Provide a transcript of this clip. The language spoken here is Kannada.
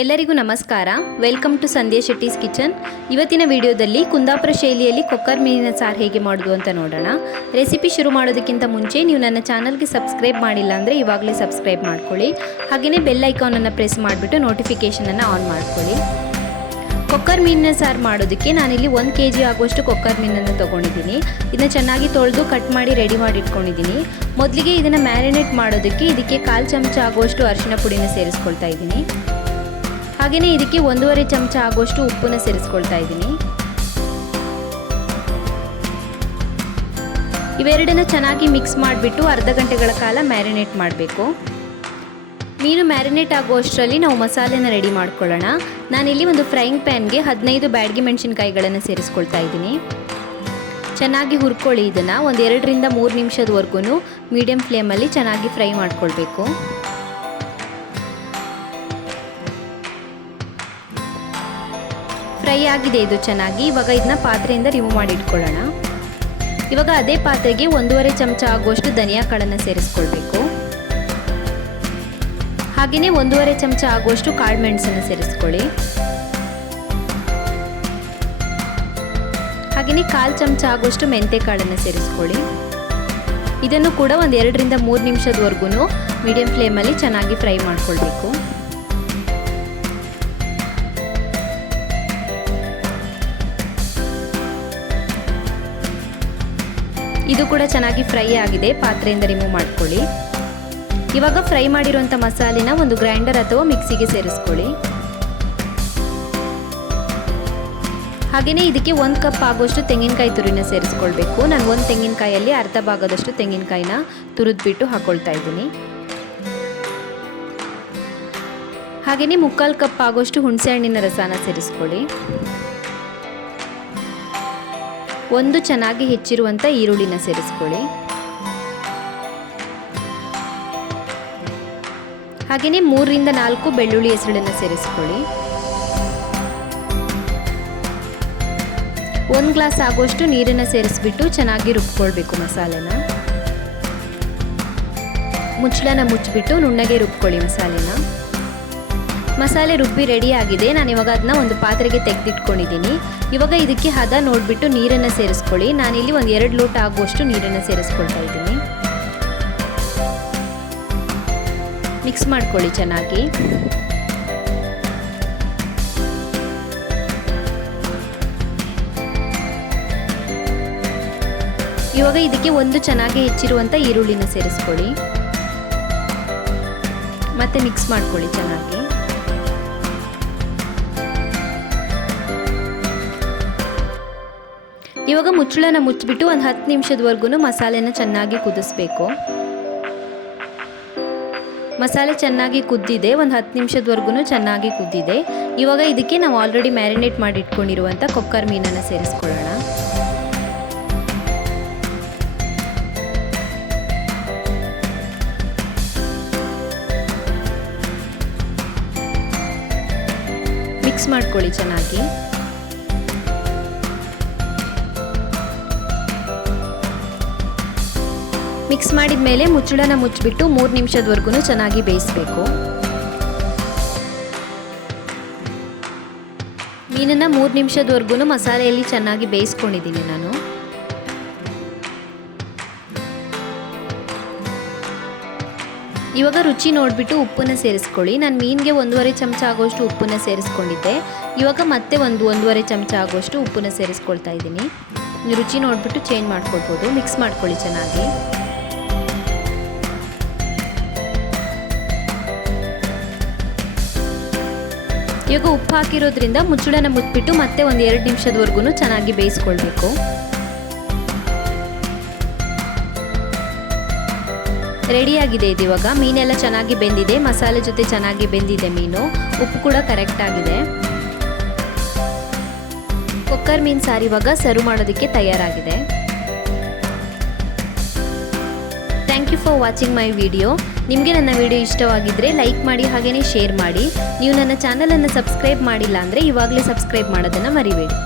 ಎಲ್ಲರಿಗೂ ನಮಸ್ಕಾರ. Welcome to Sandhya Shetty's kitchen. ಇವತ್ತಿನ ವಿಡಿಯೋದಲ್ಲಿ ಕುಂದಾಪುರ ಶೈಲಿಯಲ್ಲಿ ಕೊಕ್ಕರ್ ಮೀನಿನ ಸಾರು ಹೇಗೆ ಮಾಡೋದು ಅಂತ ನೋಡೋಣ. ರೆಸಿಪಿ ಶುರು ಮಾಡೋದಕ್ಕಿಂತ ಮುಂಚೆ ನೀವು ನನ್ನ ಚಾನಲ್ಗೆ ಸಬ್ಸ್ಕ್ರೈಬ್ ಮಾಡಿಲ್ಲ ಅಂದರೆ ಇವಾಗಲೇ ಸಬ್ಸ್ಕ್ರೈಬ್ ಮಾಡ್ಕೊಳ್ಳಿ. ಹಾಗೆಯೇ ಬೆಲ್ ಐಕಾನನ್ನು ಪ್ರೆಸ್ ಮಾಡಿಬಿಟ್ಟು ನೋಟಿಫಿಕೇಷನನ್ನು ಆನ್ ಮಾಡ್ಕೊಳ್ಳಿ. ಕೊಕ್ಕರ್ ಮೀನಿನ ಸಾರು ಮಾಡೋದಕ್ಕೆ ನಾನಿಲ್ಲಿ 1 kg ಆಗುವಷ್ಟು ಕೊಕ್ಕರ್ ಮೀನನ್ನು ತೊಗೊಂಡಿದ್ದೀನಿ. ಇದನ್ನು ಚೆನ್ನಾಗಿ ತೊಳೆದು ಕಟ್ ಮಾಡಿ ರೆಡಿ ಮಾಡಿ ಇಟ್ಕೊಂಡಿದ್ದೀನಿ. ಮೊದಲಿಗೆ ಇದನ್ನು ಮ್ಯಾರಿನೇಟ್ ಮಾಡೋದಕ್ಕೆ ಇದಕ್ಕೆ 1/4 ಚಮಚ ಆಗುವಷ್ಟು ಅರಿಶಿನ ಪುಡಿನ ಸೇರಿಸ್ಕೊಳ್ತಾ ಇದ್ದೀನಿ. ಹಾಗೆಯೇ ಇದಕ್ಕೆ 1.5 ಚಮಚ ಆಗುವಷ್ಟು ಉಪ್ಪನ್ನು ಸೇರಿಸ್ಕೊಳ್ತಾ ಇದ್ದೀನಿ. ಇವೆರಡನ್ನ ಚೆನ್ನಾಗಿ ಮಿಕ್ಸ್ ಮಾಡಿಬಿಟ್ಟು ಅರ್ಧ ಗಂಟೆಗಳ ಕಾಲ ಮ್ಯಾರಿನೇಟ್ ಮಾಡಬೇಕು. ಮೀನು ಮ್ಯಾರಿನೇಟ್ ಆಗುವಷ್ಟರಲ್ಲಿ ನಾವು ಮಸಾಲೆನ ರೆಡಿ ಮಾಡ್ಕೊಳ್ಳೋಣ. ನಾನಿಲ್ಲಿ ಒಂದು ಫ್ರೈಯಿಂಗ್ ಪ್ಯಾನ್ಗೆ 15 ಬ್ಯಾಡಗಿ ಮೆಣಸಿನಕಾಯಿಗಳನ್ನು ಸೇರಿಸ್ಕೊಳ್ತಾ ಇದ್ದೀನಿ. ಚೆನ್ನಾಗಿ ಹುರ್ಕೊಳ್ಳಿ. ಇದನ್ನು ಒಂದು 2 ರಿಂದ 3 ನಿಮಿಷದವರೆಗೂ ಮೀಡಿಯಂ ಫ್ಲೇಮಲ್ಲಿ ಚೆನ್ನಾಗಿ ಫ್ರೈ ಮಾಡ್ಕೊಳ್ಬೇಕು. ಫ್ರೈ ಆಗಿದೆ ಇದು ಚೆನ್ನಾಗಿ. ಇವಾಗ ಇದನ್ನ ಪಾತ್ರೆಯಿಂದ ರಿಮೂವ್ ಮಾಡಿ ಇಟ್ಕೊಳ್ಳೋಣ. ಇವಾಗ ಅದೇ ಪಾತ್ರೆಗೆ 1.5 ಚಮಚ ಆಗುವಷ್ಟು ಧನಿಯಾ ಕಾಳನ್ನು ಸೇರಿಸ್ಕೊಳ್ಬೇಕು. ಹಾಗೆಯೇ 1.5 ಚಮಚ ಆಗುವಷ್ಟು ಕಾಳು ಮೆಣಸನ್ನು ಸೇರಿಸ್ಕೊಳ್ಳಿ. ಹಾಗೆಯೇ 1/4 ಚಮಚ ಆಗುವಷ್ಟು ಮೆಂತೆ ಕಾಳನ್ನು ಸೇರಿಸ್ಕೊಳ್ಳಿ. ಇದನ್ನು ಕೂಡ ಒಂದು 2 ರಿಂದ 3 ನಿಮಿಷದವರೆಗೂ ಮೀಡಿಯಂ ಫ್ಲೇಮಲ್ಲಿ ಚೆನ್ನಾಗಿ ಫ್ರೈ ಮಾಡ್ಕೊಳ್ಬೇಕು. ಇದು ಕೂಡ ಚೆನ್ನಾಗಿ ಫ್ರೈ ಆಗಿದೆ. ಪಾತ್ರೆಯಿಂದ ರಿಮೂವ್ ಮಾಡ್ಕೊಳ್ಳಿ. ಇವಾಗ ಫ್ರೈ ಮಾಡಿರುವಂಥ ಮಸಾಲೆನ ಒಂದು ಗ್ರೈಂಡರ್ ಅಥವಾ ಮಿಕ್ಸಿಗೆ ಸೇರಿಸ್ಕೊಳ್ಳಿ. ಹಾಗೆಯೇ ಇದಕ್ಕೆ 1 ಕಪ್ ಆಗುವಷ್ಟು ತೆಂಗಿನಕಾಯಿ ತುರಿನ ಸೇರಿಸ್ಕೊಳ್ಬೇಕು. ನಾನು 1 ತೆಂಗಿನಕಾಯಲ್ಲಿ ಅರ್ಧ ಭಾಗದಷ್ಟು ತೆಂಗಿನಕಾಯಿನ ತುರಿದ್ಬಿಟ್ಟು ಹಾಕೊಳ್ತಾ ಇದ್ದೀನಿ. ಹಾಗೆಯೇ 3/4 ಕಪ್ ಆಗುವಷ್ಟು ಹುಣಸೆಹಣ್ಣಿನ ರಸನ ಸೇರಿಸ್ಕೊಳ್ಳಿ. ಒಂದು ಚೆನ್ನಾಗಿ ಹೆಚ್ಚಿರುವಂಥ ಈರುಳ್ಳಿನ ಸೇರಿಸ್ಕೊಳ್ಳಿ. ಹಾಗೆಯೇ 3 ರಿಂದ 4 ಬೆಳ್ಳುಳ್ಳಿ ಹೆಸಳನ್ನು ಸೇರಿಸ್ಕೊಳ್ಳಿ. 1 ಗ್ಲಾಸ್ ಆಗುವಷ್ಟು ನೀರನ್ನು ಸೇರಿಸ್ಬಿಟ್ಟು ಚೆನ್ನಾಗಿ ರುಬ್ಕೊಳ್ಬೇಕು ಮಸಾಲೆನ. ಮುಚ್ಚಳನ ಮುಚ್ಚಿಬಿಟ್ಟು ನುಣ್ಣಗೆ ರುಬ್ಕೊಳ್ಳಿ ಮಸಾಲೆನ. ಮಸಾಲೆ ರುಬ್ಬಿ ರೆಡಿ ಆಗಿದೆ. ನಾನು ಇವಾಗ ಅದನ್ನ ಒಂದು ಪಾತ್ರೆಗೆ ತೆಗೆದಿಟ್ಕೊಂಡಿದ್ದೀನಿ. ಇವಾಗ ಇದಕ್ಕೆ ಹದ ನೋಡಿಬಿಟ್ಟು ನೀರನ್ನು ಸೇರಿಸ್ಕೊಳ್ಳಿ. ನಾನಿಲ್ಲಿ ಒಂದು 2 ಲೋಟ ಆಗುವಷ್ಟು ನೀರನ್ನು ಸೇರಿಸ್ಕೊಳ್ತಾ ಇದ್ದೀನಿ. ಮಿಕ್ಸ್ ಮಾಡ್ಕೊಳ್ಳಿ ಚೆನ್ನಾಗಿ. ಇವಾಗ ಇದಕ್ಕೆ ಒಂದು ಚೆನ್ನಾಗಿ ಹೆಚ್ಚಿರುವಂಥ ಈರುಳ್ಳಿನ ಸೇರಿಸ್ಕೊಳ್ಳಿ. ಮತ್ತೆ ಮಿಕ್ಸ್ ಮಾಡ್ಕೊಳ್ಳಿ ಚೆನ್ನಾಗಿ. ಇವಾಗ ಮುಚ್ಚಳನ ಮುಚ್ಚಿಬಿಟ್ಟು ಒಂದು 10 ನಿಮಿಷದವರೆಗೂ ಮಸಾಲೆನ ಚೆನ್ನಾಗಿ ಕುದಿಸ್ಬೇಕು. ಮಸಾಲೆ ಚೆನ್ನಾಗಿ ಕುದ್ದಿದೆ. ಒಂದು 10 ನಿಮಿಷದವರೆಗೂ ಚೆನ್ನಾಗಿ ಕುದ್ದಿದೆ. ಇವಾಗ ಇದಕ್ಕೆ ನಾವು ಆಲ್ರೆಡಿ ಮ್ಯಾರಿನೇಟ್ ಮಾಡಿ ಇಟ್ಕೊಂಡಿರುವಂಥ ಕೊಕ್ಕರ್ ಮೀನನ್ನು ಸೇರಿಸ್ಕೊಳ್ಳೋಣ. ಮಿಕ್ಸ್ ಮಾಡ್ಕೊಳ್ಳಿ ಚೆನ್ನಾಗಿ. ಮಿಕ್ಸ್ ಮಾಡಿದ ಮೇಲೆ ಮುಚ್ಚಳನ ಮುಚ್ಚಿಬಿಟ್ಟು 3 ನಿಮಿಷದವರೆಗೂ ಚೆನ್ನಾಗಿ ಬೇಯಿಸಬೇಕು. ಮೀನನ್ನು 3 ನಿಮಿಷದವರೆಗೂ ಮಸಾಲೆಯಲ್ಲಿ ಚೆನ್ನಾಗಿ ಬೇಯಿಸ್ಕೊಂಡಿದ್ದೀನಿ ನಾನು. ಇವಾಗ ರುಚಿ ನೋಡಿಬಿಟ್ಟು ಉಪ್ಪನ್ನು ಸೇರಿಸ್ಕೊಳ್ಳಿ. ನಾನು ಮೀನಿಗೆ 1.5 ಚಮಚ ಆಗುವಷ್ಟು ಉಪ್ಪನ್ನು ಸೇರಿಸ್ಕೊಂಡಿದ್ದೆ. ಇವಾಗ ಮತ್ತೆ 1.5 ಚಮಚ ಆಗುವಷ್ಟು ಉಪ್ಪನ್ನು ಸೇರಿಸ್ಕೊಳ್ತಾ ಇದ್ದೀನಿ. ರುಚಿ ನೋಡಿಬಿಟ್ಟು ಚೇಂಜ್ ಮಾಡ್ಕೊಳ್ಬೋದು. ಮಿಕ್ಸ್ ಮಾಡ್ಕೊಳ್ಳಿ ಚೆನ್ನಾಗಿ. ಇವಾಗ ಉಪ್ಪು ಹಾಕಿರೋದ್ರಿಂದ ಮುಚ್ಚಳನ ಮುಚ್ಚಿಬಿಟ್ಟು ಮತ್ತೆ ಒಂದು 2 ನಿಮಿಷದವರೆಗೂ ಚೆನ್ನಾಗಿ ಬೇಯಿಸ್ಕೊಳ್ಬೇಕು. ರೆಡಿಯಾಗಿದೆ ಇದು. ಇವಾಗ ಮೀನೆಲ್ಲ ಚೆನ್ನಾಗಿ ಬೆಂದಿದೆ. ಮಸಾಲೆ ಜೊತೆ ಚೆನ್ನಾಗಿ ಬೆಂದಿದೆ ಮೀನು. ಉಪ್ಪು ಕೂಡ ಕರೆಕ್ಟ್ ಆಗಿದೆ. ಕೊಕ್ಕರ್ ಮೀನು ಸಾರು ಇವಾಗ ಸರ್ವ್ ಮಾಡೋದಕ್ಕೆ ತಯಾರಾಗಿದೆ. Thank you for watching my video. ನಿಮಗೆ ನನ್ನ ವಿಡಿಯೋ ಇಷ್ಟವಾಗಿದ್ದರೆ ಲೈಕ್ ಮಾಡಿ, ಹಾಗೆಯೇ ಶೇರ್ ಮಾಡಿ. ನೀವು ನನ್ನ ಚಾನಲನ್ನು ಸಬ್ಸ್ಕ್ರೈಬ್ ಮಾಡಿಲ್ಲ ಅಂದರೆ ಇವಾಗಲೇ ಸಬ್ಸ್ಕ್ರೈಬ್ ಮಾಡೋದನ್ನು ಮರಿಬೇಡಿ.